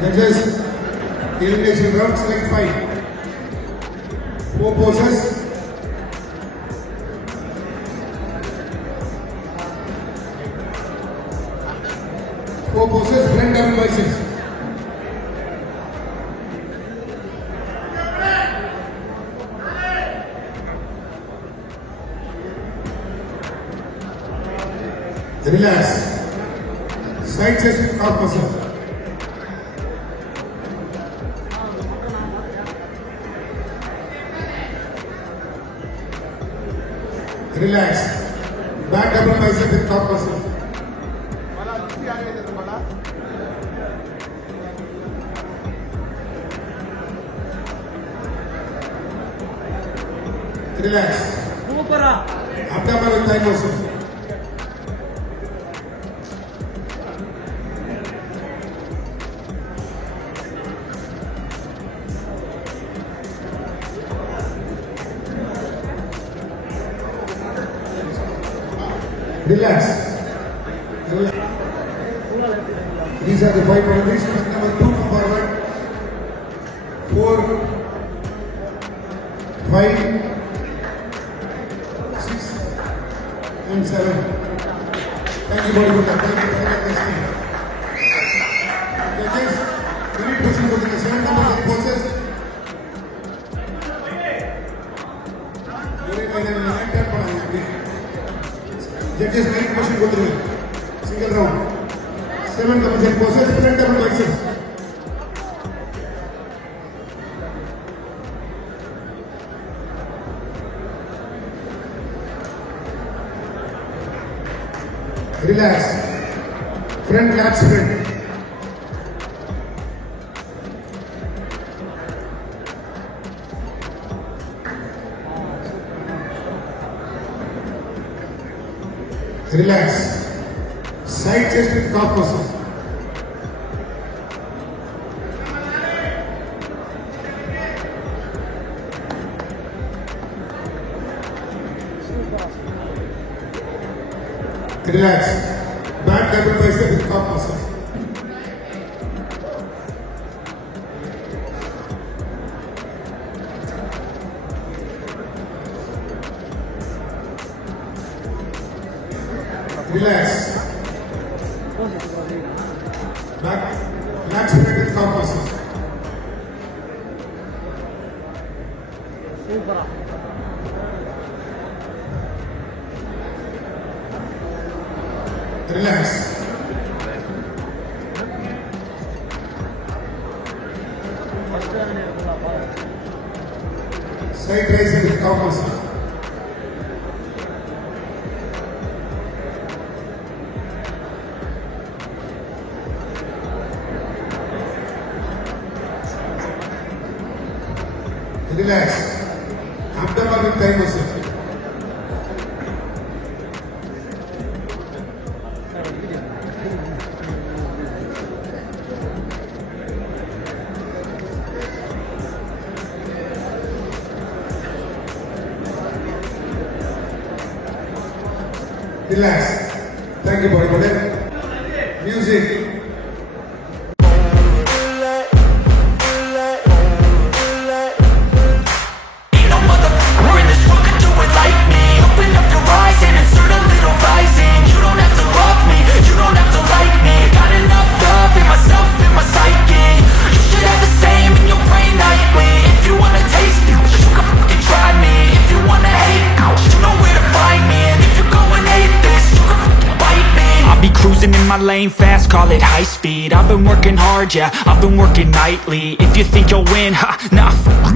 Judges, elimination round, select 5. 4 poses. Front double biceps. Relax. Side chest with calf muscle. Relax. Back double bicep with calf muscle. Relax. Abdomen with thigh muscle. Relax. These are the 5 boundaries. Number 2 forward. 4, 5, 6, and 7. Thank you very much. Thank you. Judges, we need pushing for the 7 number of poses. Judges, very pushing for the single round. 7 double poses, front double biceps. Relax. Front lat sprint. Relax. Side chest with calf muscle. Relax. Back double bicep with calf muscle. Relax. Back sprint with calf muscle. Relax. Side tricep with calf muscle. Relax. Abdomen with thigh muscle. Relax. Thank you, bodybuilder. Music. My lane fast, call it high speed. I've been working hard, yeah, I've been working nightly. If you think you'll win, ha, not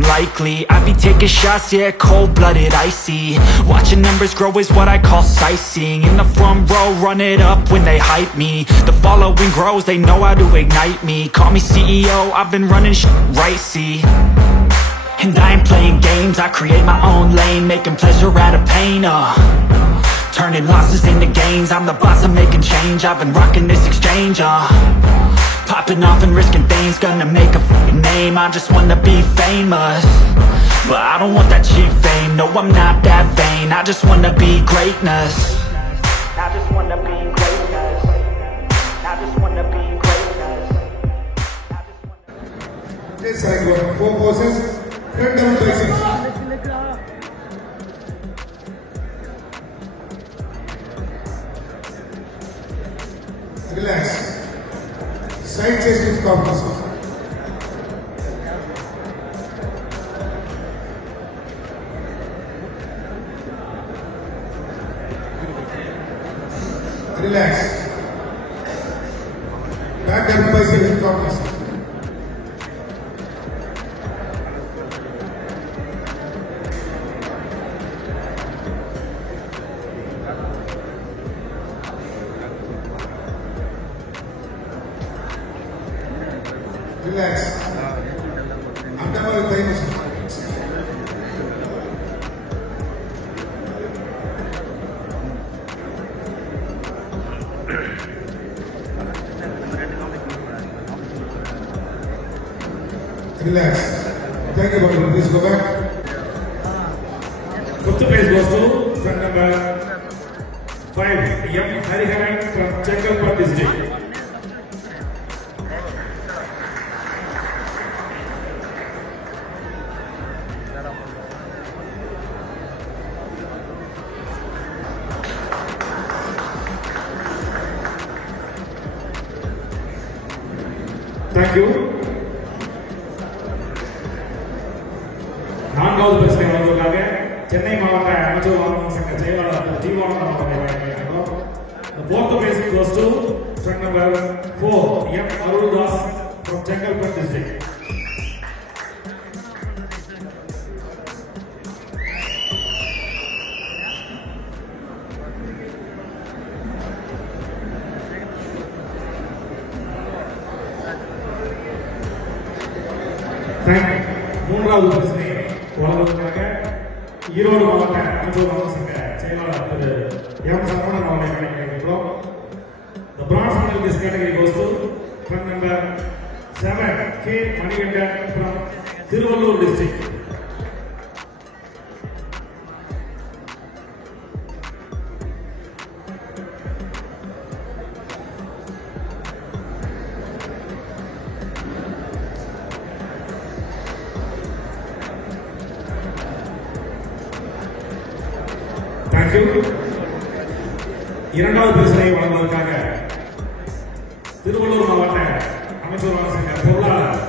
likely. I be taking shots, yeah, cold-blooded, icy. Watching numbers grow is what I call sightseeing. In the front row, run it up when they hype me. The following grows, they know how to ignite me. Call me CEO, I've been running right, see. And I ain't playing games, I create my own lane, making pleasure out of pain, turning losses into gains. I'm the boss, I'm making change. I've been rocking this exchange, popping off and risking things. Gonna make a f***ing name. I just wanna be famous, but I don't want that cheap fame. No, I'm not that vain. I just wanna be greatness. I just wanna be greatness. I just wanna be greatness. Please select 4 poses. Front double biceps. Relax. Side chest with combination. Relax. Back double bicep with combination. Relax. Abdominal thigh muscle. Relax. Thank you, Bhagat. Please go back. Fifth place goes to front number 5, M. Hariharan from Chengalpattu district. Thank you. நான்காவது பிரச்சனை வருவதற்காக சென்னை மாவட்ட அமைச்சர் வாகன சங்க செயலாளர் ஜீவானந்தம் அவர்களை வழங்குகிறோம். The fourth place goes to front number 4, M. Aruldas from Chengalpattu district. மூன்றாவது பிரச்சனை வழங்குவதற்காக ஈரோடு மாவட்ட அமைச்சர் வாகன சங்க செயலாளர் திரு எம். சரவணன் அவர்களை வழங்குகிறோம். The bronze medal in this category goes to front number 7, K. Manigandan from Tiruvallur district. Thank you. இரண்டாவது பிரச்சனையை வழங்குவதற்காக திருவள்ளூர் மாவட்ட அமைச்சர் வாகன சங்க பொருளாளர்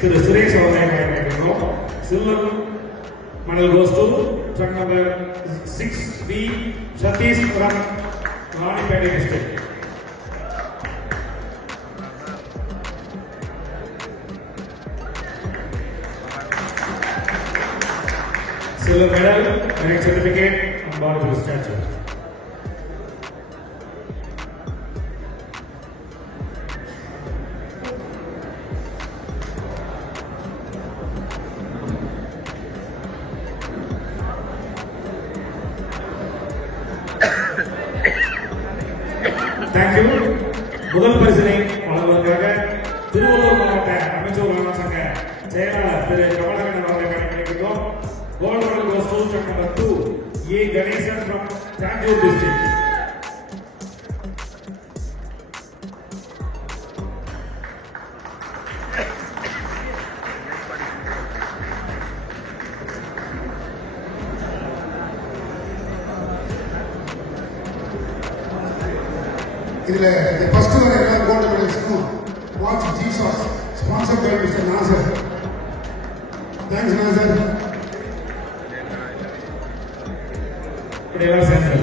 திரு சுரேஷ் அவர்களை வழங்குகிறோம். Silver medal goes to front number 6, B. Satish from Ranipet district. Silver medal and certificate on board of the statue. Thank you. முதல் பரிசினை வழங்குவதற்காக திருவள்ளூர் மாவட்ட அமைச்சர் வாகன சங்க செயலாளர் திரு கமலகண்ணன் அவர்களை வழங்குகிறோம். Gold medal goes to front number 2, A. Ganesan from Tanjore district. இதுல the first one எல்லாம் gold medals watch Jesus sponsored by Mr. Nasser. Thanks Nasser. It is